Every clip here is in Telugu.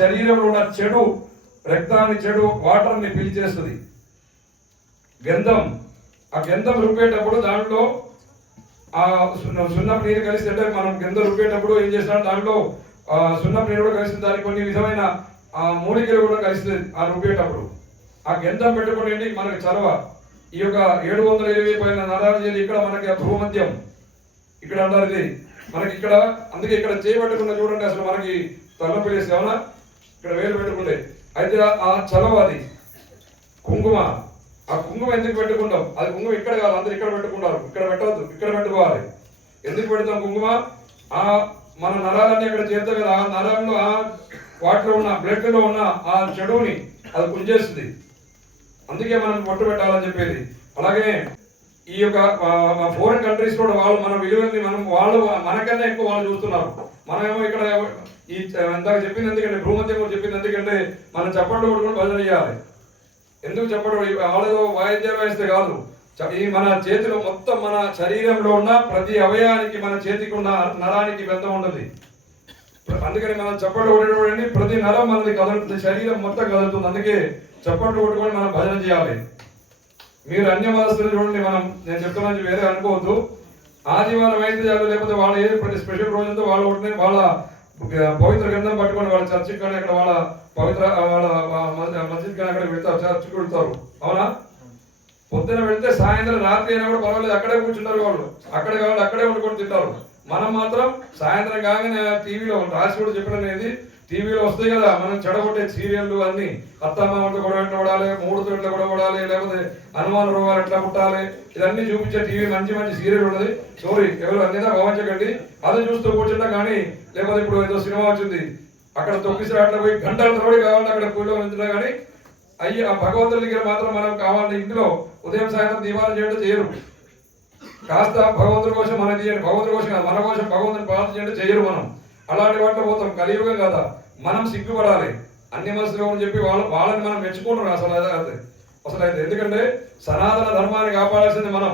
శరీరంలో ఉన్న చెడు రక్తాన్ని, చెడు వాటర్ని పీల్చేస్తుంది. గంధం, ఆ గంధం రుబ్బేటప్పుడు దాంట్లో ఆ సున్నపు నీరు కలిసి, అంటే మనం గంధం రుబ్బేటప్పుడు ఏం చేస్తాం, దాంట్లో సున్నపు నీరు కూడా కలిసి దానికి కొన్ని విధమైన మూలికలు కూడా కలుస్తుంది. ఆ రుబ్బేటప్పుడు ఆ గంధం పెట్టుకుని మనకి చలవ. ఈ యొక్క 720 పైన నరాలు చేసి ఇక్కడ మనకి భూమధ్యం ఇక్కడ అంటారు ఇది మనకి ఇక్కడ. అందుకే ఇక్కడ చేయబెట్టుకున్న చూడండి, అసలు మనకి తలపిలేసి అవునా, ఇక్కడ వేలు పెట్టుకుంటే అయితే ఆ చలవ అది కుంకుమ. ఆ కుంకుమ ఎందుకు పెట్టుకుంటాం? అది కుంకుమ ఇక్కడ కాదు, అందరు ఇక్కడ పెట్టుకుంటారు. ఇక్కడ పెట్టవద్దు, ఇక్కడ పెట్టుకోవాలి. ఎందుకు పెడతాం కుంకుమ? ఆ మన నరాలన్నీ ఇక్కడ చేరుతాయి కదా, ఆ నరాల్లో ఆ వాటిలో ఉన్న బ్లడ్ లో ఉన్న ఆ చెడుని అది కుంచేస్తుంది. అందుకే మనం పొట్టు పెట్టాలని చెప్పేది. అలాగే ఈ యొక్క ఫోరెన్ కంట్రీస్ కూడా వాళ్ళు మన విలువల్ని వాళ్ళు మనకన్నా ఎక్కువ వాళ్ళు చూస్తున్నారు. మనమేమో ఇక్కడ ఈ ఇందాక చెప్పింది ఎందుకంటే భూమధ్యం కూడా చెప్పింది ఎందుకంటే మనం చప్పట్లు కొట్టుకుని భజన చేయాలి. ఎందుకు చప్పట్లు? వాళ్ళతో వాయిద్యాలు వేస్తే కాదు, ఈ మన చేతిలో మొత్తం మన శరీరంలో ఉన్న ప్రతి అవయానికి, మన చేతికి ఉన్న నరానికి బంధం ఉంటుంది. అందుకని మనం చప్పట్లు కొట్టేటప్పుడు ప్రతి నరం మనది కదులుతుంది, శరీరం మొత్తం కదులుతుంది. అందుకే చప్పట్లు కొట్టుకొని మనం భజన చేయాలి. మీరు అన్య మతస్థులు చూడండి, నేను చెప్తున్నాను వేరే అనుకోవద్దు. ఆదివారం అయితే చాలు, లేకపోతే వాళ్ళు ఏ ప్రతి స్పెషల్ రోజుతో వాళ్ళు ఉంటే వాళ్ళ పవిత్ర గ్రంథం పట్టుకొని వాళ్ళ చర్చికి కానీ అక్కడ వాళ్ళ పవిత్ర వాళ్ళ మస్జిద్ కానీ అక్కడ వెళ్తారు, చర్చికి వెళ్తారు. అవునా? పొద్దున వెళ్తే సాయంత్రం రాత్రి అయినా కూడా పర్వాలేదు, అక్కడే కూర్చుంటారు వాళ్ళు. అక్కడే కావాలి అక్కడే వండుకొని తింటారు. మనం మాత్రం సాయంత్రం కాగానే టీవీలో రాసి కూడా చెప్పినది టీవీలో వస్తాయి కదా, మనం చెడగొట్టే సీరియళ్ళు అన్ని. అత్తమ్మ కూడా ఎట్లా పడాలి, మూడుతో ఎట్లా కూడా పడాలి, లేకపోతే అనుమాన రోగాలు ఎట్లా పుట్టాలి, ఇదన్నీ చూపించే టీవీ మంచి మంచి సీరియల్ ఉన్నది. సారీ, ఎవరు అన్నీ భావించకండి, అదే చూస్తూ కూర్చుంటా. కానీ లేకపోతే ఇప్పుడు ఏదో సినిమా వచ్చింది, అక్కడ తొక్కిసిరాట్ల పోయి గంటల తరబడి కావాలంటే అక్కడ పూజలో ఉంచినా కానీ అయ్యి ఆ భగవంతుడి దగ్గర మాత్రం మనం కావాలంటే ఇంట్లో ఉదయం సాయంత్రం దీపాలు చేయడం చేయరు. కాస్త భగవంతుడి కోసం మనం చేయండి, భగవంతుడి కోసం కాదు మన కోసం భగవంతుని ప్రార్థన చేయండి చేయరు. మనం అలాంటి వాటిలో పోతాం. కలియుగం కదా, మనం సిగ్గుపడాలి. అన్ని మనసులో అని చెప్పి వాళ్ళని మనం మెచ్చుకుంటున్నాం. అసలు అయితే ఎందుకంటే సనాతన ధర్మాన్ని కాపాడాల్సింది మనం.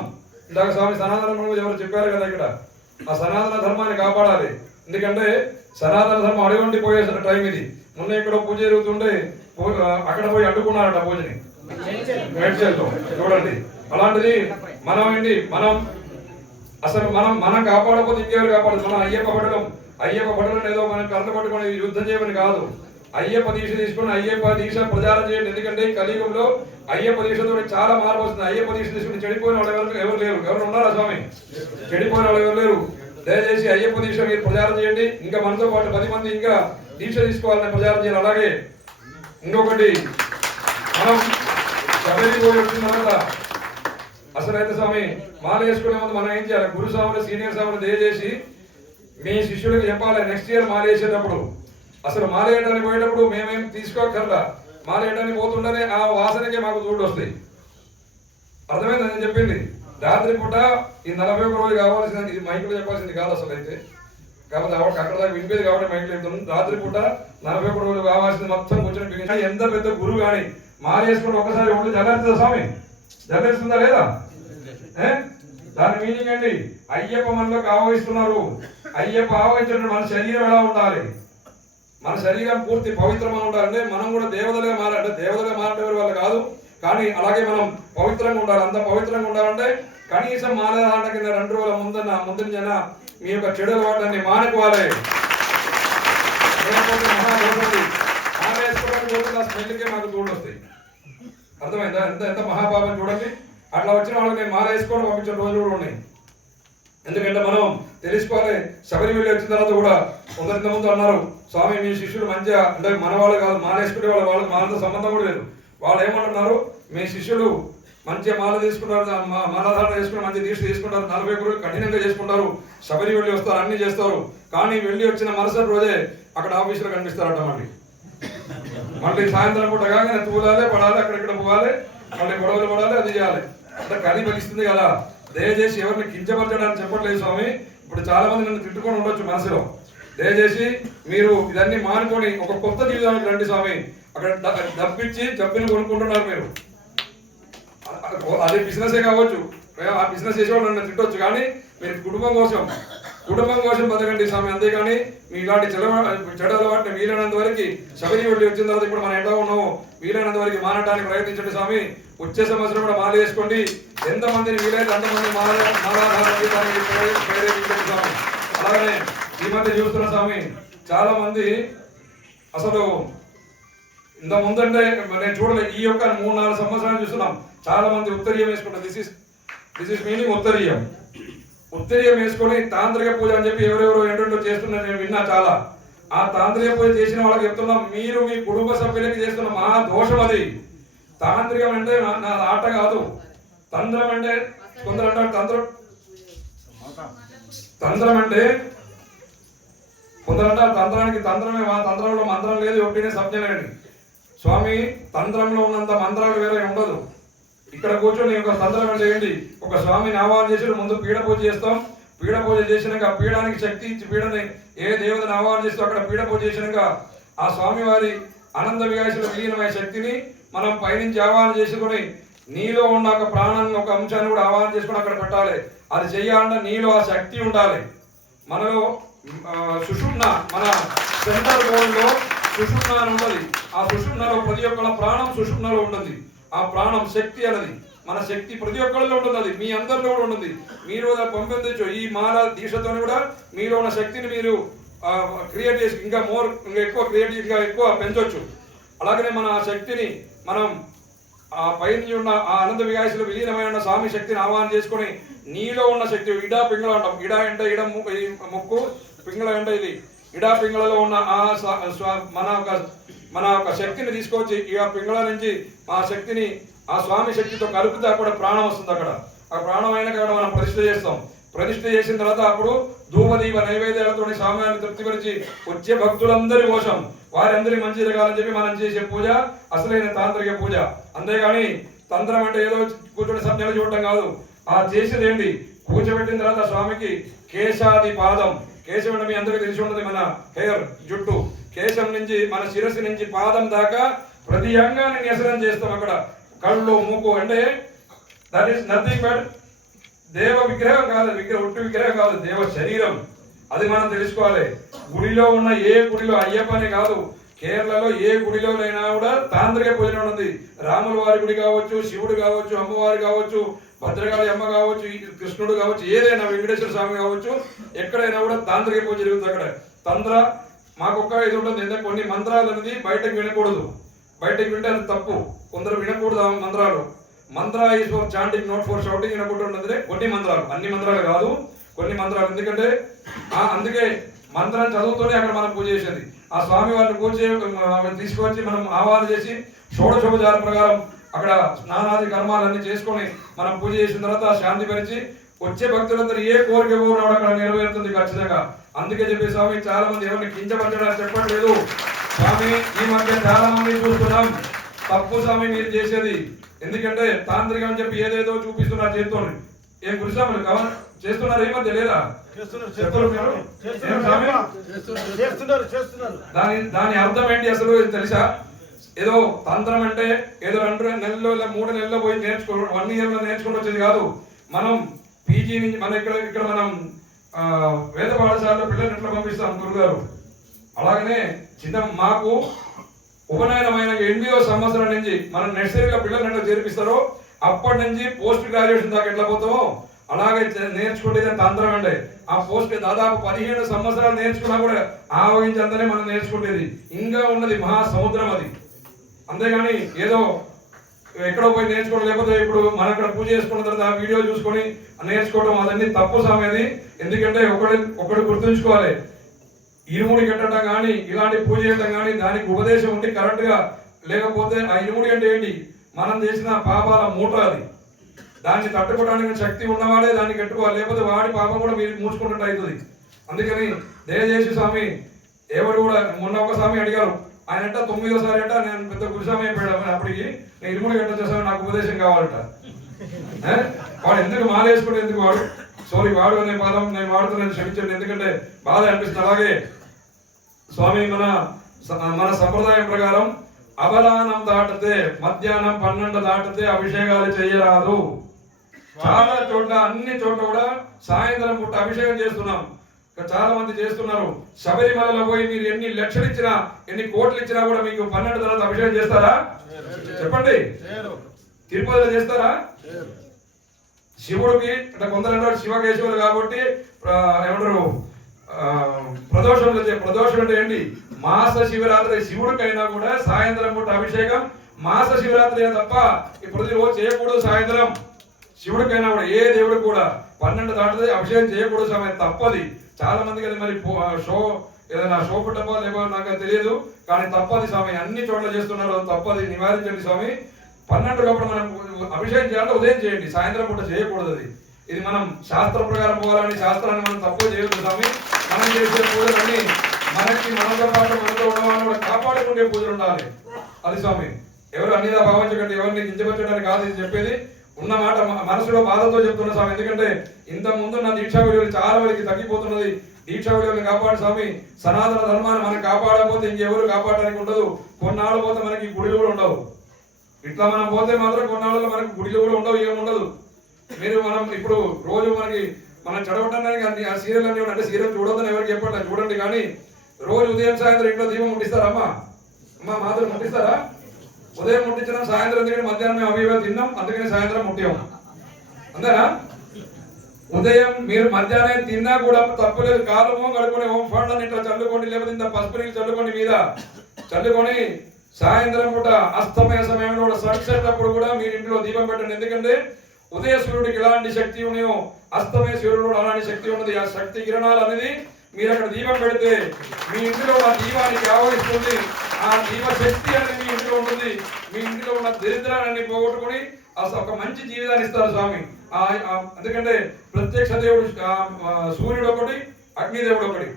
ఇందాక స్వామి సనాతన ధర్మం ఎవరు చెప్పారు కదా, ఇక్కడ ఆ సనాతన ధర్మాన్ని కాపాడాలి. ఎందుకంటే సనాతన ధర్మం అడుగుండి పోయే టైం ఇది. మొన్న ఇక్కడ పూజ జరుగుతుంటే అక్కడ పోయి అడ్డుకున్నారట పూజని మేడ్చల్లో. చూడండి, అలాంటిది మనం ఏంటి, అసలు మనం కాపాడకపోతే ఇంకెవరు కాపాడదు? మనం అయ్యప్ప పడడం ఏదో మనం కర్ర పట్టుకొని యుద్ధం చేయమని కాదు. అయ్యప్ప దీక్ష తీసుకుని అయ్యప్ప దీక్ష ప్రచారం చేయండి. ఎందుకంటే కలియుగంలో అయ్యప్ప దీక్షతో చాలా మార్పు వస్తుంది. అయ్యప్ప దీక్ష తీసుకుని చెడిపోయిన వాళ్ళు ఎవరు లేరు. ఎవరు ఉన్నారా స్వామి? చెడిపోయిన వాళ్ళు ఎవరు లేరు. దయచేసి అయ్యప్ప దీక్ష మీరు ప్రచారం చేయండి. ఇంకా మనతో పాటు 10 మంది ఇంకా దీక్ష తీసుకోవాలని ప్రచారం చేయాలి. అలాగే ఇంకొకటి, మనం శబరికి పోయి వచ్చిన తర్వాత అసలైతే స్వామి మాల వేసుకునే ముందు మనం ఏం చేయాలి? గురు స్వాములు, సీనియర్ స్వాములు దయచేసి మీ శిష్యులకు చెప్పాలి, నెక్స్ట్ ఇయర్ మాల వేసేటప్పుడు అసలు మాల వేయడానికి పోయేటప్పుడు మేమేం తీసుకోకర్లా, మాల వేయడానికి పోతుండనే ఆ వాసనకే మాకు చూడు వస్తాయి. అర్థమైంది నేను చెప్పింది? రాత్రి పూట ఈ 41 రోజు కావాల్సింది, ఇది మైకులో చెప్పాల్సింది కాదు అసలు అయితే. కాబట్టి అక్కడ దాకా వినిపేది కాబట్టి మైకులు చెప్తున్నాం. రాత్రి పూట 41 రోజులు కావాల్సింది మొత్తం కూర్చొని బిగించి, ఎంత పెద్ద గురువు కానీ మాల వేసుకుంటే ఒకసారి ఒళ్ళు జల్లేస్తుందా స్వామి? జల్లేస్తుందా లేదా? దాని మీనింగ్ ఏంటి? అయ్యప్ప మనలోకి ఆవహిస్తున్నారు. అయ్యప్ప ఆవహించినప్పుడు మన శరీరం ఎలా ఉండాలి? మన శరీరం పూర్తి పవిత్రంగా ఉండాలంటే మనం కూడా దేవతలుగా మారాలంటే, దేవతలుగా మారడం వల్ల కాదు కానీ అలాగే మనం పవిత్రంగా ఉండాలి. అంత పవిత్రంగా ఉండాలంటే కనీసం మాలధారణ కింద 2 రోజుల ముందు జన మీ యొక్క చెడు అలవాట్లన్నీ మానుకోవాలి. మాల వేసుకోవడానికి పోతుంది, ఆ స్మెల్కే మాకు చూడు వస్తాయి. అర్థమైందా? ఎంత మహాపాపం చూడండి. అట్లా వచ్చిన వాళ్ళకి నేను మాల వేసుకోవడం పంపించిన రోజులు కూడా ఉన్నాయి. ఎందుకంటే మనం తెలుసుకోవాలి. శబరిమల వచ్చిన తర్వాత కూడా ముందు అన్నారు, స్వామి మీ శిష్యులు మంచిగా అంటే మన వాళ్ళు కాదు, మాల వేసుకునే వాళ్ళకి మాలతో సంబంధం కూడా లేదు. వాళ్ళు ఏమంటున్నారు, మీ శిష్యులు మంచిగా మాల తీసుకుంటారు, మాలాధారణ చేసుకుని మంచి దీక్ష తీసుకుంటారు, 40 రోజులు కఠినంగా చేసుకుంటారు, శబరి వెళ్ళి వస్తారు, అన్ని చేస్తారు. కానీ వెళ్ళి వచ్చిన మరుసటి రోజే అక్కడ ఆఫీసులో కనిపిస్తారట. మళ్ళీ సాయంత్రం పూట కాగానే తూలాలి, పడాలి, అక్కడిక్కడ పోవాలి, మళ్ళీ గొడవలు పడాలి, అది చేయాలి. అంటే కలి పలిస్తుంది కదా. దయచేసి ఎవరిని కించపరచడానికి చెప్పట్లేదు స్వామి. ఇప్పుడు చాలా మంది నన్ను తిట్టుకొని ఉండొచ్చు మనసులో. దయచేసి మీరు ఇదన్నీ మానుకొని ఒక కొత్త జీవితానికి రండి స్వామి. అక్కడ డబ్బిచ్చి జబ్బుని కొనుక్కుంటున్నారు మీరు. అది బిజినెసే కావచ్చు, ఆ బిజినెస్ చేసేవాళ్ళు నన్ను తిట్టొచ్చు. కానీ మీరు కుటుంబం కోసం కుటుంబం కోసం బతకండి స్వామి, అంతేగాని మీ ఇలాంటి చెడు అలవాటుని వీలైనంత వరకు శబరి వెళ్ళి వచ్చిన తర్వాత ఇప్పుడు మనం ఎలా ఉన్నామో వీలైనంత వరకు మానడానికి ప్రయత్నించండి స్వామి. వచ్చే సంవత్సరం కూడా మాల వేసుకోండి, ఎంతమందిని వీలైతే అంతమంది మాలాధారించండి స్వామి. అలాగనే ఈ మధ్య చూస్తున్న స్వామి చాలా మంది అసలు ఇంత ముందంటే నేను చూడలేదు, ఈ యొక్క 3-4 సంవత్సరాలు చూస్తున్నాం చాలా మంది ఉత్తరీయం వేసుకుంటారు. దిస్ ఇస్ మీనింగ్ ఉత్తరీయం. ఉత్తరీయం వేసుకొని తాంత్రిక పూజ అని చెప్పి ఎవరెవరో ఏంటంటో చేస్తున్నారు, నేను విన్నా చాలా. ఆ తాంత్రిక పూజ చేసిన వాళ్ళకి చెప్తున్నాం, మీరు మీ కుటుంబ సభ్యులకి చేస్తున్న మహా దోషం అది. తాంత్రికం అంటే నా ఆట కాదు, తంత్రం అంటే కొందరు అంటారు తంత్రం అంటే కొందరు అంటారు తంత్రానికి తంత్రమే, మా తంత్రంలో మంత్రం లేదు, ఒకటినే సబ్జలేండి స్వామి. తంత్రంలో ఉన్నంత మంత్రాలు వేరే ఉండదు. ఇక్కడ కూర్చొని ఒక తంత్రం అంటే ఏంటి, ఒక స్వామిని ఆహ్వానం చేసి ముందు పీడ పూజ చేస్తాం. పీడ పూజ చేసినాక పీడానికి శక్తి ఇచ్చి పీడని ఏ దేవతను ఆహ్వానం చేస్తూ అక్కడ పీడ పూజ చేసినాక ఆ స్వామి వారి ఆనంద వికాసుల విలీనమైన శక్తిని మనం పైనుంచి ఆహ్వానం చేసుకుని నీలో ఉన్న ఒక ప్రాణాన్ని ఒక అంశాన్ని కూడా ఆహ్వానం చేసుకుని అక్కడ పెట్టాలి. అది చెయ్యాలంటే నీలో ఆ శక్తి ఉండాలి. మనలో సుషుమ్న, మన సెంటర్ బోన్లో సుషుమ్న అని ఉంటుంది. ఆ సుషుమ్నలో ప్రతి ఒక్కళ్ళ ప్రాణం సుషుమ్నలో ఉంటుంది. ఆ ప్రాణం శక్తి అనేది మన శక్తి ప్రతి ఒక్కళ్ళలో ఉంటుంది, అది మీ అందరిలో కూడా ఉంటుంది. మీరు పంపించవచ్చు ఈ మాల దీక్షతో కూడా మీలో ఉన్న శక్తిని మీరు క్రియేట్ చేసి ఇంకా ఎక్కువ క్రియేటివ్గా ఎక్కువ పెంచవచ్చు. అలాగనే మన ఆ శక్తిని మనం ఆ పైన ఉన్న ఆ అనంత వికాసులు విలీనమైన స్వామి శక్తిని ఆహ్వానం చేసుకొని నీలో ఉన్న శక్తి ఇడా పింగళ అంటాం. ఇడా అంటే ఇడ ముక్కు, పింగళ అంటే ఇది ఇడా పింగళలో ఉన్న ఆ మన ఒక శక్తిని తీసుకొచ్చి ఇక పింగళ నుంచి ఆ శక్తిని ఆ స్వామి శక్తితో కలిపితే అక్కడ ప్రాణం వస్తుంది. అక్కడ ఆ ప్రాణం అయినాక అక్కడ మనం ప్రతిష్ఠ చేస్తాం. ప్రతిష్ఠ చేసిన తర్వాత అప్పుడు ధూపదీప నైవేద్యాలతో స్వామిని తృప్తిపరిచి వచ్చే భక్తులందరి కోసం వారందరి మంచి జరగాలని చెప్పి మనం చేసే పూజ అసలైన తాంత్రిక పూజ. అంతేగాని తంత్రం అంటే ఏదో కూర్చొని సభ్యులు చూడటం కాదు. ఆ చేసేది ఏంటి, కూర్చోబెట్టిన తర్వాత స్వామికి కేశాది పాదం, కేశం అంటే మీ అందరికీ తెలిసి ఉంటుంది, మన హెయిర్ జుట్టు, కేశం నుంచి మన శిరస్సు నుంచి పాదం దాకా ప్రతి అంగాన్ని నిసరణ చేస్తాం. అక్కడ కళ్ళు మూకు అంటే దట్ ఈస్ నథింగ్ బట్ దేవ విగ్రహం కాదు, ఒట్టు విగ్రహం కాదు, దేవ శరీరం. అది మనం తెలుసుకోవాలి. గుడిలో ఉన్న ఏ గుడిలో అయ్యప్పని కాదు, కేరళలో ఏ గుడిలోనైనా కూడా తాంత్రిక పూజ ఉంది. రాముల వారి గుడి కావచ్చు, శివుడు కావచ్చు, అమ్మవారు కావచ్చు, భద్రకాళి అమ్మ కావచ్చు, కృష్ణుడు కావచ్చు, ఏదైనా వెంకటేశ్వర స్వామి కావచ్చు, ఎక్కడైనా కూడా తాంత్రిక పూజ జరుగుతుంది. అక్కడ తంత్ర మాకొక్క ఇది ఉంటుంది. ఎందుకంటే కొన్ని మంత్రాలు అనేది బయటకు వినకూడదు, బయటకు వింటే అది తప్పు. కొందరు వినకూడదు ఆ మంత్రాలు. Mantra is for chanting, not for shouting అనుకుంటున్నది. కొన్ని మంత్రాలు, అన్ని మంత్రాలు కాదు, కొన్ని మంత్రాలు. ఎందుకంటే అందుకే మంత్రాన్ని చదువుతూనే అక్కడ మనం పూజ చేసేది. ఆ స్వామి వారిని పూజ తీసుకొచ్చి మనం ఆహ్వానం చేసి షోడశోపచార ప్రకారం అక్కడ స్నానాది కర్మాలన్నీ చేసుకొని మనం పూజ చేసిన తర్వాత శాంతి పరిచి వచ్చే భక్తులందరూ ఏ కోరిక కోరినా అక్కడ నెరవేరుతుంది ఖచ్చితంగా. అందుకే చెప్పి స్వామి చాలా మంది ఎవరిని కించపరచడానికి చెప్పట్లేదు. స్వామి ఈ మధ్య చాలా మంది చూస్తున్నాం, తప్పు స్వామి మీరు చేసేది. ఎందుకంటే తాంత్రికం అని చెప్పి ఏదేదో చూపిస్తున్నారు చేతితో. ఏం గురుస్వాములు కవర్ చేస్తున్నారు ఈ మధ్య లేదా? దాని అర్థం ఏంటి అసలు తెలుసా? ఏదో తంత్రం అంటే ఏదో 2 నెలల్లో 3 నెలల్లో పోయి నేర్చుకో 1 year లో నేర్చుకుంటూ వచ్చేది కాదు. మనం పీజీ నుంచి మన ఇక్కడ మనం వేద పాఠశాలలో పిల్లల్ని ఎట్లా పంపిస్తాం గురుగారు, అలాగనే చిన్న మాకు ఉపనయనమైన 8వ సంవత్సరం నుంచి మనం నర్సరీలో పిల్లల్ని ఎట్లా చేర్పిస్తారో అప్పటి నుంచి పోస్ట్ గ్రాడ్యుయేషన్ దాకా ఎట్లా పోతామో అలాగే నేర్చుకుంటే తంత్రం అంటే. ఆ పోస్ట్ దాదాపు 17 సంవత్సరాలు నేర్చుకున్నా కూడా ఆవగించంతనే మనం నేర్చుకుంటేది. ఇంకా ఉన్నది మహాసముద్రం అది. అంతేగాని ఏదో ఎక్కడో పోయి నేర్చుకోవడం, లేకపోతే ఇప్పుడు మనం అక్కడ పూజ చేసుకున్న తర్వాత వీడియో చూసుకొని నేర్చుకోవడం అదన్నీ తప్పు సమేది. ఎందుకంటే ఒకటి గుర్తుంచుకోవాలి, ఇరుముడి కట్టడం కానీ ఇలాంటి పూజ చేయడం కానీ దానికి ఉపదేశం ఉంటే కరెక్ట్ గా, లేకపోతే ఆ ఇరుముడి అంటే ఏంటి, మనం చేసిన పాపాల మూట అది. దాన్ని తట్టుకోవడానికి శక్తి ఉన్నవాడే దాన్ని కట్టుకోవాలి, లేకపోతే వాడి పాపం కూడా మీరు మూసుకున్నట్టు అవుతుంది. అందుకని దయచేసి స్వామి ఎవరు కూడా మొన్న ఒక స్వామి అడిగారు, ఆయన అంట 9వ సారి అంట నేను పెద్ద గురుస్వామి అయిపోయాడు, అప్పటికి నేను ఇరుముడి కట్టొచ్చేసాను, నాకు ఉపదేశం కావాలట. వాడు ఎందుకు మాలేసుకుంటే ఎందుకు వాడు సారీ వాడు అనే పదం నేను వాడుతున్నాను, క్షమించండి, ఎందుకంటే బాధ అనిపిస్తుంది. అలాగే స్వామి మన సంప్రదాయం ప్రకారం అబలానం దాటితే మధ్యాహ్నం 12 దాటితే అభిషేకాలు చేయరాదు. చాలా చోట్ల అన్ని చోట్ల కూడా సాయంత్రం పూట అభిషేకం చేస్తున్నాం. చాలా మంది చేస్తున్నారు. శబరిమలలో పోయి మీరు ఎన్ని లక్షలు ఇచ్చినా ఎన్ని కోట్లు ఇచ్చినా కూడా మీకు 12 తర్వాత అభిషేకం చేస్తారా? చెప్పండి. తిరుపతిలో చేస్తారా? శివుడికి అంటే కొందరు అంటారు శివకేశవులు కాబట్టి ఏమంటారు ప్రదోషం అంటే ఏంటి? మాస శివరాత్రి శివుడికైనా కూడా సాయంత్రం పూట అభిషేకం మాస శివరాత్రి తప్ప ప్రతిరోజు చేయకూడదు. సాయంత్రం శివుడికైనా కూడా ఏ దేవుడికి కూడా 12 దాటితే అభిషేకం చేయకూడదు సమయం తప్పది. చాలా మందికి అది మరి షో ఏదైనా షో పుట్టపో లేవో నాకు తెలియదు, కానీ తప్పది స్వామి. అన్ని చోట్ల చేస్తున్నారు, తప్పది. నివారించండి స్వామి. 12 లోపల మనం అభిషేకం చేయాలంటే ఉదయం చేయండి, సాయంత్రం పూట చేయకూడదు. ఇది మనం శాస్త్ర ప్రకారం పోవాలని శాస్త్రాన్ని మనం తక్కువ చేయొద్దు స్వామి. మనం చేసే పూజలన్నీ మనకి మనతో పాటు మనతో ఉన్నవాళ్ళని కూడా కాపాడుకునే పూజలు ఉండాలి. అది స్వామి. ఎవరు అన్నిదా భావించకండి, ఎవరిని కించపరచడానికి కాదు ఇది చెప్పేది. ఉన్న మాట మనసులో బాధతో చెప్తున్న స్వామి. ఎందుకంటే ఇంత ముందు నా దీక్షా విలువలు చాలా వరకు తగ్గిపోతున్నది. దీక్షా విలువలను కాపాడు స్వామి. సనాతన ధర్మాన్ని మనం కాపాడకపోతే ఇంకెవరు కాపాడడానికి ఉండదు. కొన్నాళ్ళు పోతే మనకి గుడిలు కూడా ఉండవు. ఇట్లా మనం పోతే మాత్రం కొన్నాళ్ళలో మనకి గుడిలు కూడా ఉండవు, ఏముండదు. మీరు మనం ఇప్పుడు రోజు మనం చదవటానికి ఆ సీరియల్ అన్ని అంటే సీరియల్ చూడొద్దని ఎవరికి చెప్పండి, చూడండి. కానీ రోజు ఉదయం సాయంత్రం ఇంట్లో దీపం ముట్టిస్తారా? అమ్మ మాత్రం ముట్టిస్తారా? ఉదయం ముట్టించడం, సాయంత్రం తినడం, మధ్యాహ్నం మేము అవి తిన్నాం, అందుకని సాయంత్రం ముట్టాం. అంతేనా? ఉదయం మీరు మధ్యాహ్నం తిన్నా కూడా తప్పలేదు. కాలమో కడుకొని ఓం ఫండ్లని ఇట్లా చల్లుకోండి, లేకపోతే ఇంత పసుపు నీళ్ళు చల్లుకోండి, మీద చల్లుకొని సాయంత్రం పూట అస్తమయ సమయంలో కూడా సన్సెట్ అప్పుడు కూడా మీరు ఇంట్లో దీపం పెట్టండి. ఎందుకంటే ఉదయ సూర్యుడికి ఎలాంటి శక్తి ఉన్నాయో అస్తమయ సూర్యుడు అలాంటి శక్తి ఉన్నది. ఆ శక్తి కిరణాలు అనేది మీరు అక్కడ దీపం పెడితే మీ ఇంటిలో ఆ దీపానికి ఆవరిస్తుంది. ఆ దీప శక్తి అనేది మీ ఇంటిలో ఉంటుంది. మీ ఇంటిలో ఉన్న దరిద్రాన్ని పోగొట్టుకుని అసలు ఒక మంచి జీవితాన్ని ఇస్తారు స్వామి. ఎందుకంటే ప్రత్యక్ష దేవుడు సూర్యుడు ఒకటి, అగ్నిదేవుడు ఒకటి.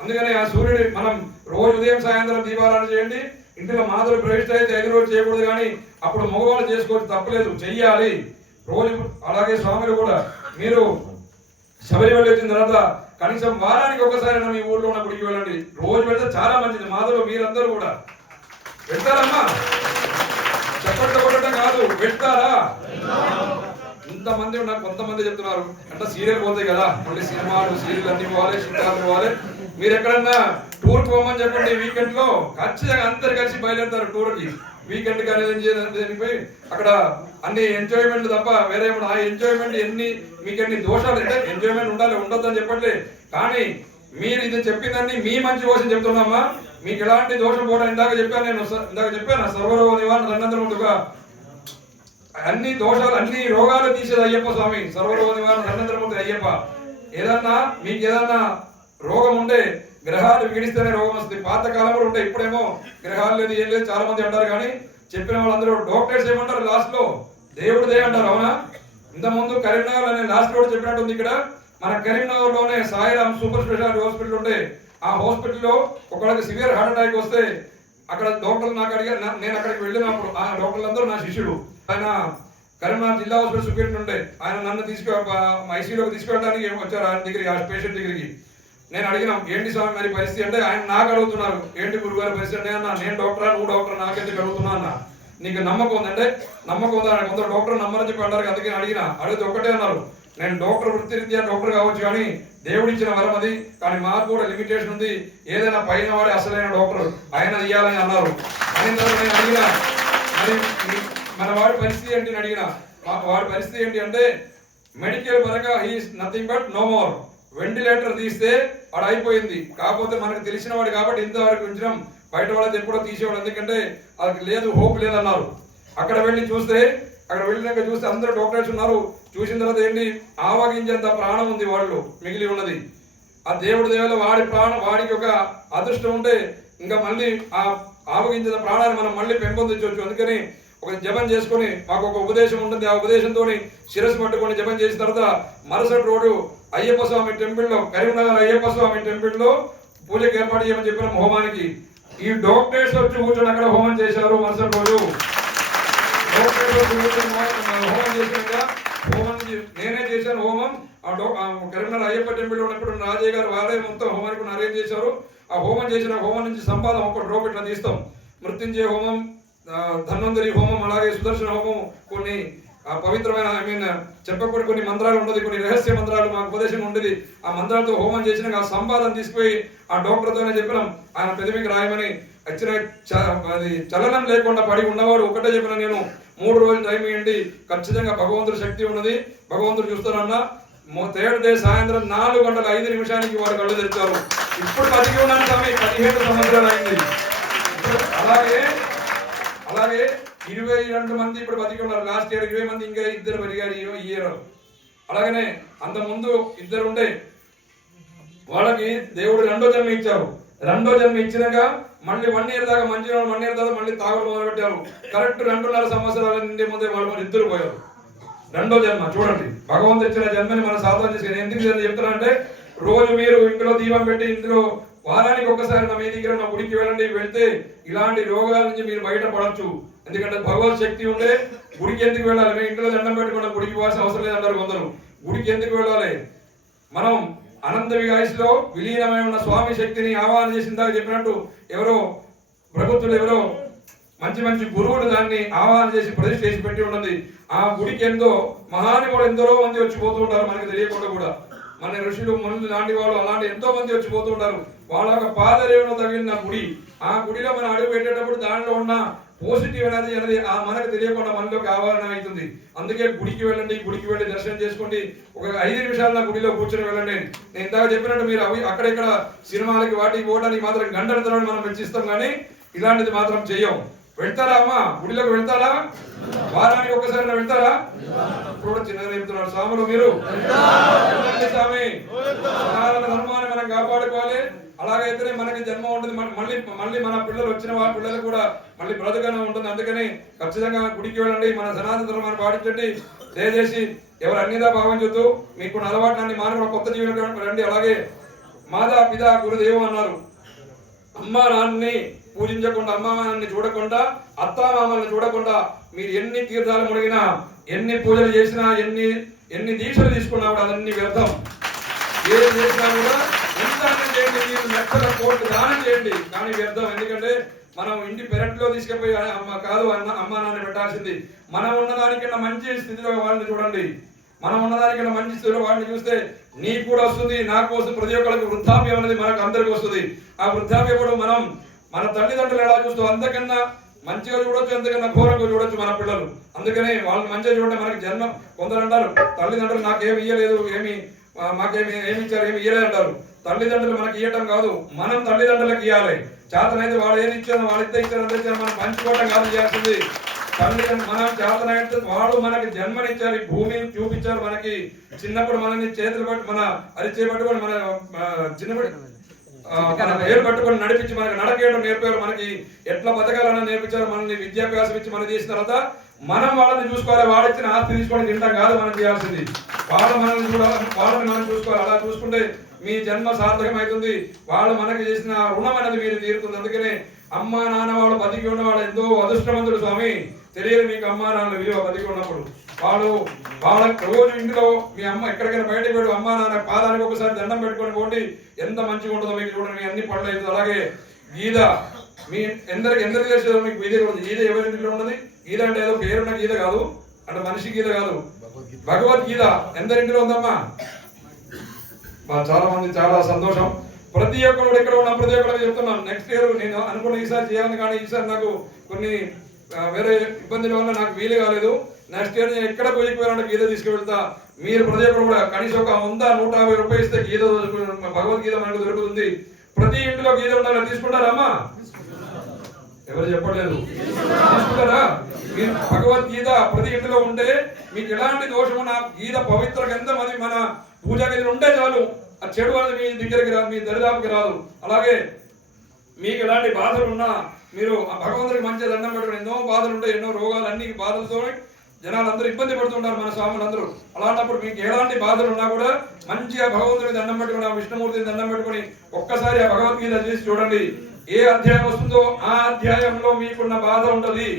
అందుకని ఆ సూర్యుడి మనం రోజు ఉదయం సాయంత్రం దీపారాధన చేయండి. ఇంటిలో మాధులు ప్రవేశ అయితే 5 రోజులు చేయకూడదు, కానీ అప్పుడు మగవాళ్ళు చేసుకోవచ్చు, తప్పలేదు, చెయ్యాలి రోజు. అలాగే స్వాములు కూడా మీరు శబరిమల వచ్చిన తర్వాత కనీసం వారానికి ఒకసారి మీ ఊళ్ళో ఉన్న గుడికి వెళ్ళండి. రోజు వెళ్తే చాలా మంచిది. మాధులు మీరందరూ కూడా వెళ్తారమ్మా? చెప్పట్ల కొట్టడం కాదు, వెళ్తారా? ఇంతమంది ఉన్నారు. కొంతమంది చెప్తున్నారు అంటే సీరియల్ పోతాయి కదా, మళ్ళీ సినిమాలు సీరియల్ అన్ని పోవాలి, షికార్లు పోవాలి. మీరు ఎక్కడన్నా టూర్ పోమని చెప్పండి. వీకెండ్ లో ఖచ్చితంగా అందరు కలిసి బయలుదేరుతారు టూర్ కి. వీకెండ్ కానీ పోయి అక్కడ అన్ని ఎంజాయ్మెంట్ తప్ప వేరే ఆ ఎంజాయ్మెంట్ మీకెన్ని దోషాలు అంటే ఎంజాయ్మెంట్ ఉండాలి, ఉండొద్దని చెప్పట్లే. కానీ మీరు ఇది చెప్పిందని మీ మంచి కోసం చెప్తున్నామా. మీకు ఎలాంటి దోషం కూడా ఇందాక చెప్పాను సర్వరోగ నివారణ దండంతరముగా అన్ని దోషాలు అన్ని రోగాలు తీసేది అయ్యప్ప స్వామి. సర్వరోగ నివారణ దండంతరముగా అయ్యప్ప. మీకు ఏదన్నా రోగం ఉంటే గ్రహాలు విగడిస్తేనే రోగం వస్తుంది. పాత కాలంలో ఉంటాయి, ఇప్పుడేమో గ్రహాలు లేదు, ఏం లేదు చాలా మంది అంటారు. కానీ చెప్పిన వాళ్ళందరూ డాక్టర్స్ ఏమంటారు? లాస్ట్ లో దేవుడు దే అంటారు. అవునా? ఇంత ముందు కరీంనగర్ అనే లాస్ట్ రోడ్ చెప్పినట్టుంది. ఇక్కడ మన కరీంనగర్ లోనే సాయిరామ్ సూపర్ స్పెషాలిటీ హాస్పిటల్ ఉంటే ఆ హాస్పిటల్లో ఒకళ్ళకి సివియర్ హార్ట్ అటాక్ వస్తే అక్కడ డాక్టర్లు నాకు అడిగారు. నేను అక్కడికి వెళ్ళినప్పుడు ఆ డాక్టర్లందరూ నా శిష్యుడు. ఆయన కరీంనగర్ జిల్లా హాస్పిటల్ సూపరింటెండెంట్ ఉండే. ఆయన నన్ను ఐసీయూలోకి తీసుకెళ్ళడానికి వచ్చారు ఆయన దగ్గరికి, ఆ పేషెంట్ దగ్గరికి. నేను అడిగినా ఏంటి స్వామి మరి పరిస్థితి అంటే ఆయన నాకు అడుగుతున్నారు, ఏంటి గురుగారి పరిస్థితి అంటే అన్న నేను డాక్టరా నువ్వు డాక్టర్ నాకెందుకు అడుగుతున్నా అన్న. నీకు నమ్మకం ఉందంటే నమ్మకం ఉందా? కొందరు డాక్టర్ నమ్మరని చెప్పి అంటారు. అందుకే అడిగితే ఒకటే అన్నారు, నేను డాక్టర్ వృత్తిరీత్యా డాక్టర్ కావచ్చు, కానీ దేవుడిచ్చిన వరం అది. కానీ మాకు కూడా లిమిటేషన్ ఉంది. ఏదైనా పైన వాడే అసలైన డాక్టర్ ఆయన ఇయ్యాలని అన్నారు. అయిన తర్వాత నేను అడిగినా మరి మన వాడి పరిస్థితి ఏంటి అని అడిగిన. వాడి పరిస్థితి ఏంటి అంటే మెడికల్ పరంగా he's nothing but no more. Ventilator తీస్తే వాడు అయిపోయింది. కాకపోతే మనకు తెలిసిన వాడు కాబట్టి ఇంతవరకు ఉంచడం, బయట వాళ్ళది ఎప్పుడో తీసేవాడు. ఎందుకంటే వాళ్ళకి లేదు, హోప్ లేదన్నారు. అక్కడ వెళ్ళినాక చూస్తే అందరూ డాక్టర్స్ ఉన్నారు. చూసిన తర్వాత ఏంటి, ఆవగించేంత ప్రాణం ఉంది వాళ్ళు మిగిలి ఉన్నది. ఆ దేవుడి దేవలో వాడికి ఒక అదృష్టం ఉంటే ఇంకా మళ్ళీ ఆ ఆవగించిన ప్రాణాన్ని మనం మళ్ళీ పెంపొందించవచ్చు. అందుకని ఒక జపం చేసుకుని మాకు ఒక ఉపదేశం ఉంటుంది. ఆ ఉపదేశంతో శిరస్సు పట్టుకొని జపం చేసిన తర్వాత మరుసటి రోజు అయ్యప్ప స్వామి టెంపుల్లో, కరీంనగర్ అయ్యప్ప స్వామి టెంపుల్లో పూజకు ఏర్పాటు చేయమని చెప్పిన హోమానికి ఈ డాక్టర్స్ వచ్చి కూర్చొని అక్కడ హోమం చేశారు. మరుసటి రోజు డాక్టర్స్ వచ్చి కూర్చొని హోమం చేశాక నేనే చేశాను హోమం. కరీంనగర్ అయ్యప్ప టెంపుల్ ఉన్నప్పుడు రాజయ్య గారు వారే మొత్తం హోమానికి అరేంజ్ చేశారు. ఆ హోమం చేసిన హోమం నుంచి సంపాదన ఒక డ్రాప్ ఇట్లా తీస్తాం. మృత్యుంజయ హోమం, ధన్వంతరి హోమం, అలాగే సుదర్శన హోమం, కొన్ని ఆ పవిత్రమైన చెప్పకూడదు కొన్ని మంత్రాలు ఉండదు, కొన్ని రహస్య మంత్రాలు మాకు ఉపదేశం ఉండేది. ఆ మంత్రాలతో హోమం చేసినాక ఆ సంపాదన తీసుకుపోయి ఆ డాక్టర్తోనే చెప్పినాం ఆయన పెదవికి రాయమని. వచ్చిన అది చలనం లేకుండా పడి ఉన్నవాడు ఒకటే చెప్పిన, నేను 3 రోజులు టైం ఇవ్వండి, ఖచ్చితంగా భగవంతుడి శక్తి ఉన్నది, భగవంతుడు చూస్తారన్నా. 3rd డే సాయంత్రం 4:05 వాడు కళ్ళు తెరిచారు. ఇప్పుడు బతికి ఉన్నాను స్వామి, 17 సంవత్సరాలు అయింది. అలాగే 22 మంది ఇప్పుడు బతికి ఉన్నారు. లాస్ట్ ఇయర్ 20 మంది, ఇంకా 2 పెరిగారు ఈ ఇయర్. అలాగనే అంత ముందు 2 ఉండే వాళ్ళకి దేవుడు 2వ జన్మ ఇచ్చారు. 2వ జన్మ ఇచ్చినాక మళ్ళీ 1 ఇయర్ దాకా మంచిగా 1 ఇయర్ దాకా మళ్ళీ తాగుడు మొదలు పెట్టారు. కరెక్ట్ 2.5 సంవత్సరాల నుండి ముందే వాళ్ళు 2 పోయారు. 2వ జన్మ చూడండి, భగవంతుడు ఇచ్చిన జన్మని మనం సాధన చేసుకుని. ఎందుకు చెప్తున్నా అంటే, రోజు మీరు ఇంట్లో దీపం పెట్టి ఇందులో వారానికి ఒకసారి మీ దగ్గర ఉన్న గుడికి వెళ్ళండి. వెళ్తే ఇలాంటి రోగాల నుంచి మీరు బయటపడచ్చు. ఎందుకంటే భగవత్ శక్తి ఉంటే గుడికి ఎందుకు వెళ్ళాలి? మేము ఇంట్లో దండం పెట్టుకున్న గుడికి పోవాల్సిన అవసరం లేదంటారు కొందరు. గుడికి ఎందుకు వెళ్ళాలి? మనం అనంత విగాయస్లో విలీనమై ఉన్న స్వామి శక్తిని ఆవాహన చేసిందా చెప్పినట్టు, ఎవరో ప్రభుత్వులు ఎవరో మంచి మంచి గురువులు దాన్ని ఆవాహన చేసి ప్రతిష్ఠ చేసి పెట్టి ఉన్నది. ఆ గుడికి ఎంతో మహానుభావులు ఎందరో మంది వచ్చిపోతూ ఉంటారు, మనకి తెలియకుండా కూడా. మన ఋషులు మునులు లాంటి వాళ్ళు అలాంటి ఎంతో మంది వచ్చిపోతూ ఉంటారు. వాళ్ళ యొక్క పాదరేవును తగిలిన గుడి. ఆ గుడిలో మనం అడుగు పెట్టేటప్పుడు దానిలో ఉన్న పాజిటివ్ అనేది మనకు తెలియకుండా మనలోకి ఆవరణ అవుతుంది. అందుకే గుడికి వెళ్ళండి, గుడికి వెళ్ళి దర్శనం చేసుకోండి. ఒక 5 నిమిషాలు నా గుడిలో కూర్చొని వెళ్ళండి. నేను ఇందాక చెప్పినట్టు మీరు అక్కడెక్కడ సినిమాలకి వాటికి పోవడానికి మాత్రం గంటలతో మనం వెచ్చిస్తాం, కానీ ఇలాంటిది మాత్రం చెయ్యం. వెళ్తారా అమ్మా? గుడిలోకి వెళ్తారా? వారానికి ఒకసారి వెళ్తారా? ఇప్పుడు చిన్నగా చెప్తున్నారు స్వాములు, మీరు స్వామి ధర్మాన్ని మనం కాపాడుకోవాలి. అలాగైతేనే మనకి జన్మ ఉంటుంది. మళ్ళీ మన పిల్లలు వచ్చిన వాళ్ళ పిల్లలు కూడా మళ్ళీ బ్రతుకనే ఉంటుంది. అందుకని ఖచ్చితంగా గుడికి వెళ్ళండి, మన సనాతన ధర్మాన్ని పాటించండి. దయచేసి ఎవరు అన్నిదా భావించొద్దు. మీకు అలవాటు మానవ కొత్త జీవనం రండి. అలాగే మాతా పితా గురుదేవం అన్నారు. అమ్మా నాన్నని పూజించకుండా, అమ్మా నాన్నని చూడకుండా, అత్తామామల్ని చూడకుండా మీరు ఎన్ని తీర్థాలు మునిగినా, ఎన్ని పూజలు చేసినా, ఎన్ని దీక్షలు తీసుకున్నా కూడా అదన్నీ వ్యర్థం. ఏది చేసినా కూడా ఎంత చేయండి, మీరు 1,00,000 కోట్లు దానం చేయండి, కానీ వ్యర్థం. ఎందుకంటే మనం ఇంటి పెరట్లో తీసుకుపోయి కాదు అమ్మా నాన్న పెట్టాల్సింది. మనం ఉన్నదానికన్నా మంచి స్థితిలో వాళ్ళని చూడండి. మనం ఉన్నదానికన్నా మంచి స్థితిలో వాళ్ళని చూస్తే నీకు కూడా వస్తుంది, నాకు వస్తుంది. ప్రతి ఒక్కరికి వృద్ధాప్యం అనేది మనకు అందరికి వస్తుంది. ఆ వృద్ధాప్యం కూడా మనం మన తల్లిదండ్రులు ఎలా చూస్తూ అంతకన్నా మంచిగా చూడొచ్చు, అంతకన్నా ఘోరంగా చూడొచ్చు మన పిల్లలు. అందుకని వాళ్ళని మంచిగా చూడండి. మనకి జన్మ కొందరు అంటారు, తల్లిదండ్రులు నాకేమి ఇయ్యలేదు, మాకేమి ఏమి ఇచ్చారు, ఏమి ఇయ్యలేదు అంటారు. తల్లిదండ్రులు మనకి ఇవ్వటం కాదు, మనం తల్లిదండ్రులకు ఇవ్వాలి. చేతనైతే వాళ్ళు ఏది ఇచ్చారో వాళ్ళిద్దరు ఇచ్చారు మనం పంచుకోవటం కాదు చేయాల్సింది. తల్లిదండ్రులు మనం చేతనైతే వాళ్ళు మనకి జన్మనిచ్చారు, భూమిని చూపించారు. మనకి చిన్నప్పుడు మనల్ని చేతులు పట్టి మన అరిచే పట్టుకొని మన చిన్నప్పుడు పేరు పట్టుకొని నడిపించి మనకి నడకేయడం నేర్పారు. మనకి ఎట్లా బతకాలని నేర్పించారు. మనల్ని విద్యాభ్యాసం ఇచ్చి మనం చేసిన తర్వాత మనం వాళ్ళని చూసుకోవాలి. వాడిచ్చిన ఆస్తి తీసుకొని తింటాం కాదు మనం చేయాల్సింది. వాళ్ళని మనం చూసుకోవాలి. అలా చూసుకుంటే మీ జన్మ సార్థకం అవుతుంది. వాళ్ళు మనకి చేసిన రుణం అనేది మీరు తీరుతుంది. అందుకనే అమ్మా నాన్న వాళ్ళు బతికి ఉన్నవాడు ఎంతో అదృష్టవంతుడు స్వామి. తెలియదు మీకు అమ్మా నాన్న విలువ బతికి ఉన్నప్పుడు. వాళ్ళ రోజు ఇంట్లో మీ అమ్మ ఎక్కడికైనా బయటకు వెళ్ళి అమ్మా నాన్న పాదానికి ఒకసారి దండం పెట్టుకొని పోండి, ఎంత మంచిగా ఉంటుందో మీకు చూడండి. మీ అన్ని పనులు అవుతుంది. అలాగే గీత మీ ఎందరికి తెలిసేదో మీకు గీత కూడా. గీత ఎవరింటిలో ఉన్నది? గీత అంటే ఏదో పేరున్న గీత కాదు, అంటే మనిషి గీత కాదు, భగవద్గీత ఎందరింటిలో ఉందమ్మా? చాలా మంది, చాలా సంతోషం. ప్రతి ఒక్కరు ఇక్కడ ఉన్న ప్రతి ఒక్కరికి చెప్తున్నాను, నెక్స్ట్ ఇయర్ నేను అనుకున్న ఈసారి చేయాలని, కానీ ఈసారి నాకు కొన్ని వేరే ఇబ్బందుల వల్ల నాకు వీలు కాలేదు. నెక్స్ట్ ఇయర్ నేను ఎక్కడ పోయిపోయానంటే గీత తీసుకువెళ్తా. మీరు ప్రతి ఒక్కరు కూడా కనీసం ఒక 100-150 రూపాయలు ఇస్తే గీత భగవద్గీత మనకు దొరుకుతుంది. ప్రతి ఇంటిలో గీత ఉండాలని తీసుకుంటారా అమ్మా? ఎవరు చెప్పలేదు, తీసుకుంటారా? మీరు భగవద్గీత ప్రతి ఇంటిలో ఉంటే మీకు ఎలాంటి దోషము నా గీత పవిత్ర గ్రంథం అది మన పూజా గదిలో ఉంటే చాలు. ఆ చెడు అనేది మీ దగ్గరికి రాదు, మీ దరిదాపుకి రాదు. అలాగే మీకు ఎలాంటి బాధలు ఉన్నా మీరు ఆ భగవంతుడికి మంచి దండం పెట్టుకుని, ఎన్నో బాధలు ఉంటాయి, ఎన్నో రోగాలు, అన్ని బాధలతో జనాలు అందరూ ఇబ్బంది పడుతుంటారు, మన స్వాములందరూ. అలాంటప్పుడు మీకు ఎలాంటి బాధలు ఉన్నా కూడా మంచిగా భగవంతుడికి దండం పెట్టుకుని, ఆ విష్ణుమూర్తిని దండం పెట్టుకుని ఒక్కసారి ఆ భగవద్గీత చేసి చూడండి. ఏ అధ్యాయం వస్తుందో ఆ అధ్యాయంలో మీకున్న బాధ ఉంటది.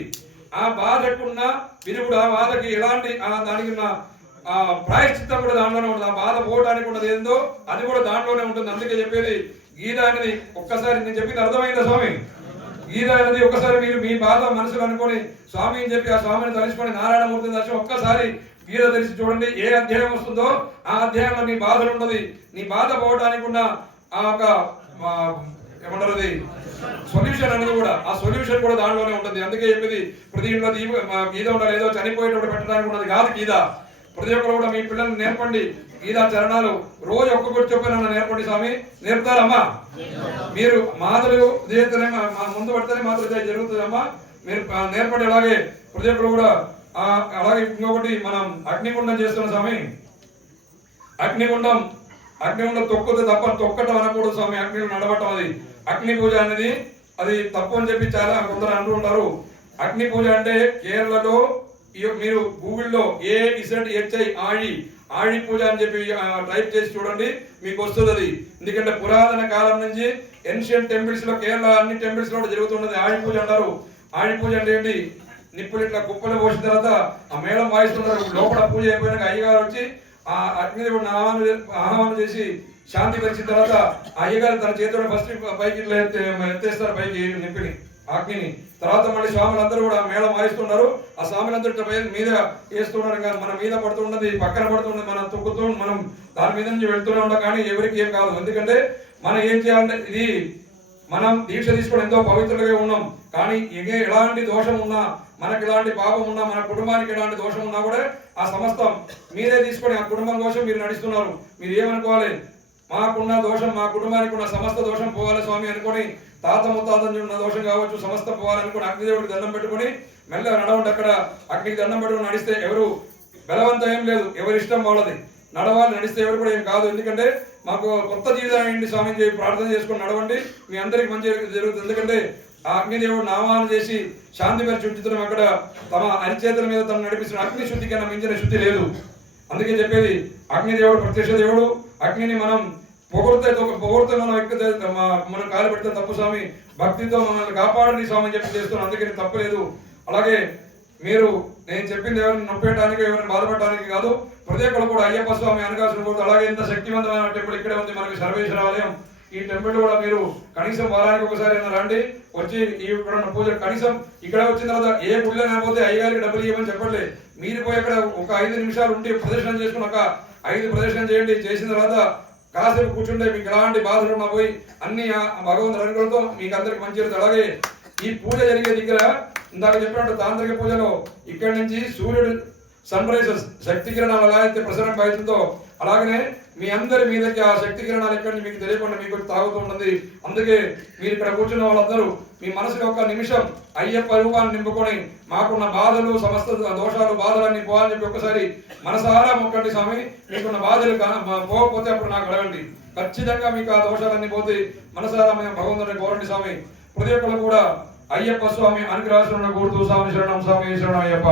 ఆ బాధకున్న విరుగుడు, ఆ బాధకి ఎలాంటి దానికి ఉన్న ప్రాయశ్చిత్తం కూడా దాంట్లోనే ఉంటుంది. ఆ బాధ పోవడానికి ఉన్నది ఏందో అది కూడా దాంట్లోనే ఉంటుంది. అందుకే చెప్పేది గీత అనేది ఒక్కసారి నేను చెప్పింది అర్థమైందా స్వామి? గీత అనేది ఒకసారి మీరు మీ బాధ మనసులో అనుకొని స్వామి అని చెప్పి ఆ స్వామిని తలుచుకొని నారాయణమూర్తిని దర్శనం ఒక్కసారి గీత తెలిసి చూడండి. ఏ అధ్యాయం వస్తుందో ఆ అధ్యాయంలో నీ బాధలు ఉన్నది, నీ బాధ పోవడానికి ఉన్న ఆ ఒక ఏమంటారు అది సొల్యూషన్ అనేది కూడా, ఆ సొల్యూషన్ కూడా దాంట్లోనే ఉంటుంది. అందుకే చెప్పింది ప్రతి ఇంట్లో గీత ఉండాలి, ఏదో చనిపోయేటప్పుడు పెట్టడానికి ఉన్నది కాదు గీత. ప్రతి ఒక్కరు కూడా మీ పిల్లల్ని నేర్పండి గీతా చరణాలు, రోజు ఒక్కొక్కటి చొప్పున నేర్పండి. స్వామి నేర్పుతారమ్మా? మీరు మాతలు చేస్తేనే ముందు పడితేనే మాత్రం జరుగుతుందమ్మా, మీరు నేర్పండి. అలాగే ప్రతి ఒక్కరు కూడా అలాగే ఇంకొకటి మనం అగ్నిగుండం చేస్తున్నాం స్వామి. అగ్నిగుండం తొక్కుతే తప్ప తొక్కటం అనకూడదు స్వామి. అగ్ని నడవటం అది అగ్ని పూజ అనేది అది తప్పు అని చెప్పి చాలా కొందరు అంటూ ఉంటారు. అగ్ని పూజ అంటే కేరళలో మీరు గూగుల్లో ఆళి పూజ అని చెప్పి టైప్ చేసి చూడండి, మీకు వస్తుంది అది. ఎందుకంటే పురాతన కాలం నుంచి ఏన్షియంట్ టెంపుల్స్ లో, కేరళ అన్ని టెంపుల్స్ లో జరుగుతున్నది ఆళి పూజ అంటారు. ఆళి పూజ అంటే ఏంటి? నిప్పులు ఇట్లా కుప్పలు పోసిన తర్వాత ఆ మేళం వాయిస్తున్నారు. లోపల పూజ అయిపోయినాక అయ్యగారు వచ్చి ఆ అగ్నిదేవుడిని ఆహ్వానం చేసి శాంతి పరిచిన తర్వాత అయ్యగారు తన చేతిలో ఫస్ట్ పైకి ఇట్లా ఎత్తేస్తారు, పైకి నిప్పిని అగ్నిని. తర్వాత మళ్ళీ స్వాములందరూ కూడా మేళం వాయిస్తున్నారు. ఆ స్వాములందరూ మీద వేస్తున్నారు, కానీ మన మీద పడుతున్నది, పక్కన పడుతున్నది, మనం తొక్కుతూ మనం దాని మీద నుంచి వెళ్తూనే ఉంటాం. కానీ ఎవరికి ఏం కాదు. ఎందుకంటే మనం ఏం చేయాలంటే ఇది మనం దీక్ష తీసుకొని ఎంతో పవిత్రులుగా ఉన్నాం. కానీ ఎలాంటి దోషం ఉన్నా, మనకి ఎలాంటి పాపం ఉన్నా, మన కుటుంబానికి ఎలాంటి దోషం ఉన్నా కూడా ఆ సమస్తం మీరే తీసుకొని ఆ కుటుంబం కోసం మీరు నడుస్తున్నారు. మీరు ఏమనుకోవాలి? మాకున్న దోషం, మా కుటుంబానికి ఉన్న సమస్త దోషం పోవాలి స్వామి అనుకొని, తాత ముత్తాతని ఉన్న దోషం కావచ్చు సమస్త పోవాలనుకుని అగ్నిదేవుడికి దండం పెట్టుకుని మెల్లగా నడవండి. అక్కడ అగ్నికి దండం పెట్టుకుని నడిస్తే ఎవరు బలవంతం ఏం లేదు, ఎవరి ఇష్టం వాళ్ళది. నడవాలి, నడిస్తే ఎవరు కూడా ఏం కాదు. ఎందుకంటే మాకు కొత్త జీవితం ఏంటి స్వామి ప్రార్థన చేసుకుని నడవండి, మీ అందరికి మంచి జరుగుతుంది. ఎందుకంటే ఆ అగ్నిదేవుడు నామాలు చేసి శాంతి పరిచి ఉంచుతున్నాం. అక్కడ తమ అరిచేతుల మీద తను నడిపిస్తున్న అగ్ని శుద్ధి కన్నా మించిన శుద్ధి లేదు. అందుకే చెప్పేది అగ్నిదేవుడు ప్రత్యక్ష దేవుడు. అగ్నిని మనం పొగిడితే మనం కాలు పెడితే తప్పు స్వామి. భక్తితో మనల్ని కాపాడండి స్వామి అని చెప్పి చేస్తున్నాం. అందుకని తప్పు లేదు. అలాగే మీరు నేను చెప్పింది ఎవరిని నొప్పేయడానికి, ఎవరిని బాధపడడానికి కాదు. ప్రతి ఒక్కరు కూడా అయ్యప్ప స్వామి అనగాల్సిన కోరుతూ, అలాగే ఇంత శక్తివంతమైన టెంపుల్ ఇక్కడే ఉంది మనకి సర్వేశ్వర ఆలయం. ఈ టెంపుల్ కూడా మీరు కనీసం వారానికి ఒకసారి రండి, వచ్చి ఇక్కడ పూజ కనీసం ఇక్కడ వచ్చిన తర్వాత ఏ గుళ్ళో లేకపోతే అయ్యగారికి డబ్బులు ఇవ్వమని చెప్పండి. మీరు పోయి అక్కడ ఒక 5 నిమిషాలు ఉండి ప్రదర్శన చేసుకున్నాక 5 ప్రదర్శన చేయండి. చేసిన తర్వాత కాసేపు కూర్చుంటే మీకు ఎలాంటి బాధలు ఉన్నా పోయి అన్ని భగవంతుడి అనుగ్రహంతో మీకు అందరికి మంచి జరుగుతుంది. అలాగే ఈ పూజ జరిగే దగ్గర ఇందాక చెప్పినట్టు తాంత్రిక పూజలో ఇక్కడి నుంచి సూర్యుడు సన్ రైజెస్ శక్తి కిరణాలు ఎలా అయితే ప్రసరణ అవుతుందో అలాగనే మీ అందరి మీదకి ఆ శక్తి కిరణాలు ఎక్కడి నుంచి మీకు తెలియకుండా మీకు తాగుతూ ఉంటుంది. అందుకే మీరు ఇక్కడ కూర్చున్న వాళ్ళందరూ మీ మనసుకి ఒక నిమిషం అయ్యప్ప రూపాన్ని నింపుకొని మాకున్న బాధలు సమస్త దోషాలు బాధలన్నీ పోవాలని చెప్పి ఒకసారి మనసారా మొక్కండి స్వామి. మీకున్న బాధలు పోకపోతే అప్పుడు నాకు అడగండి, ఖచ్చితంగా మీకు ఆ దోషాలన్నీ పోతే మనసారా మేము భగవంతుడిని కోరండి స్వామి. ప్రతి ఒక్కరు కూడా అయ్యప్ప స్వామి అనుగ్రహాలను కోరుతూ స్వామి శరణం, స్వామి శరణం అయ్యప్ప.